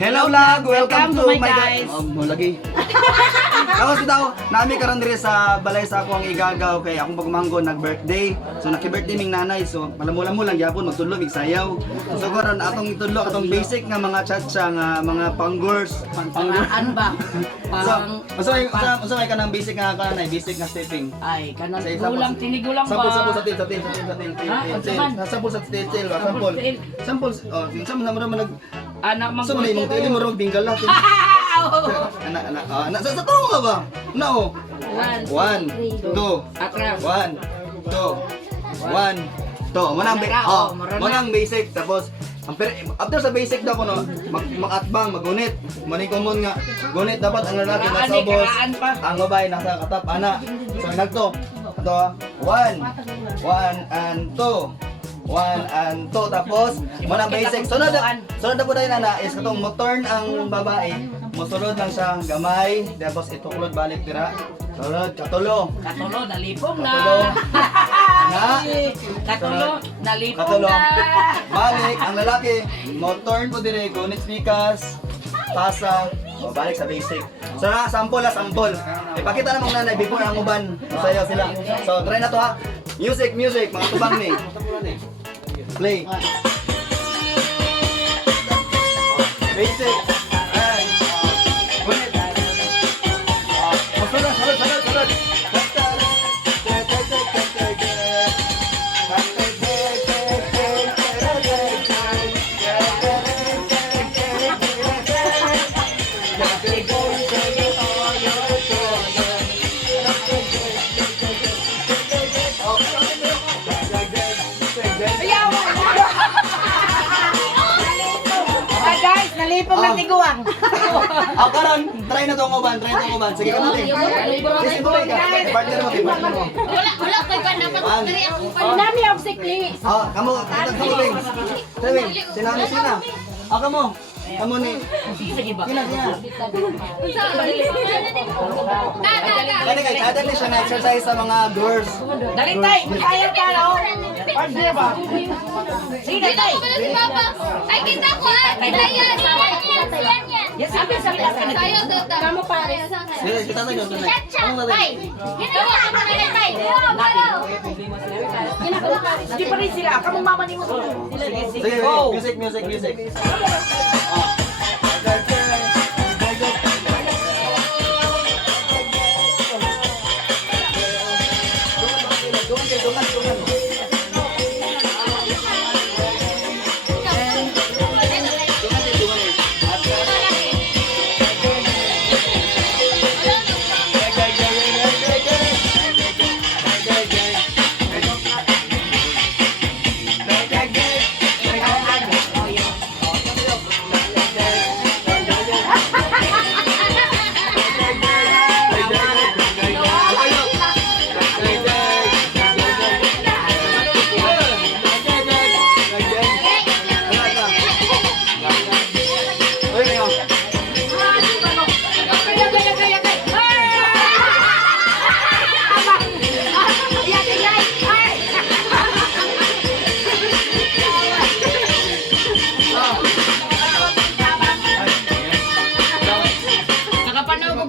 Hello vlog, welcome to my guys. mo lagi. Ako daw, nami karon diri sa balay sa akong igagaw kay akong pagmanggo nag-birthday. So naki-birthday ming nanay, so malamo-lamo lang gyapon magtudlo mig sayaw. So karon atong itudlo atong basic nga mga cha-cha nga mga panggurs, Ano ba? So, usa may kanang basic nga kanay, basic nga stepping. Ay, kanang Sa isang- gulang, tinigulang ba? Sampol sa til. Ha? Unsaman? Sampol sa til. Sampol. Sampol. Oh, sampol na mo nag. Anak So man imong tili mo ro binggal lang. Anak sa tungo ka ba? No. 1 2 Atras. 1 2 1 2 manang basic tapos after sa basic daw ko no makatbang magunit mani common nga gunit dapat ang lalaki nasa ubos ang babae nasa katap ana so nagto to 1 and 2 1 and 2 tapos manang basic sunod na po dahil na is katong mo-turn ang babae mosulod lang siya gamay tapos ituklod balik tira sunod katulo Nalipong na. Katulo. Na. Katulo, nalipong Katulo. na. Balik, ang lalaki, mo-turn po dire, gunit spikas, pasa, o balik sa basic. So na, sample. Ipakita namang nanay before ang uban, sayaw sila. So try na to ha. Music, mga tubang ni. Play. Basic. Ayan. Gunit. Sunod. Guys, nalipong na tiguang. Karon, try na tong uban. Sige ka natin. Sige tuloy ka. Partner mo. Wala kay ka dapat diri ako pa. Nami ang sikli. Kamu, Tawing. Sinami sina. Kamu ni. Sige ba? Sina. Tata. Kani kay kada ni siya na exercise sa mga girls. Dali tay, kaya ka na. Partner ba? Sige Dito tay. ko si Papa. Ay kita ko ah. Dayan. Yes, sabi ka na. Tayo tata. Kamu pare. Sige, kita tayo doon. Ano na Ay. Ginawa ko na tay. Hindi pa rin sila. Kamong mama ni mo. Sige, Sige, go. music.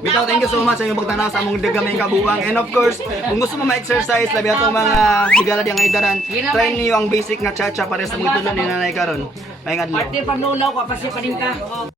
Bitaw, thank you so much sa inyong pagtanaw sa among dagamay kabuang. And of course, kung gusto mo ma-exercise, labi ato mga sigala diyang aidaran, try niyo ang basic nga cha-cha para sa mga tulad ni nanay karon. May ngadlo. Partner, panunaw ka pa siya pa rin ka.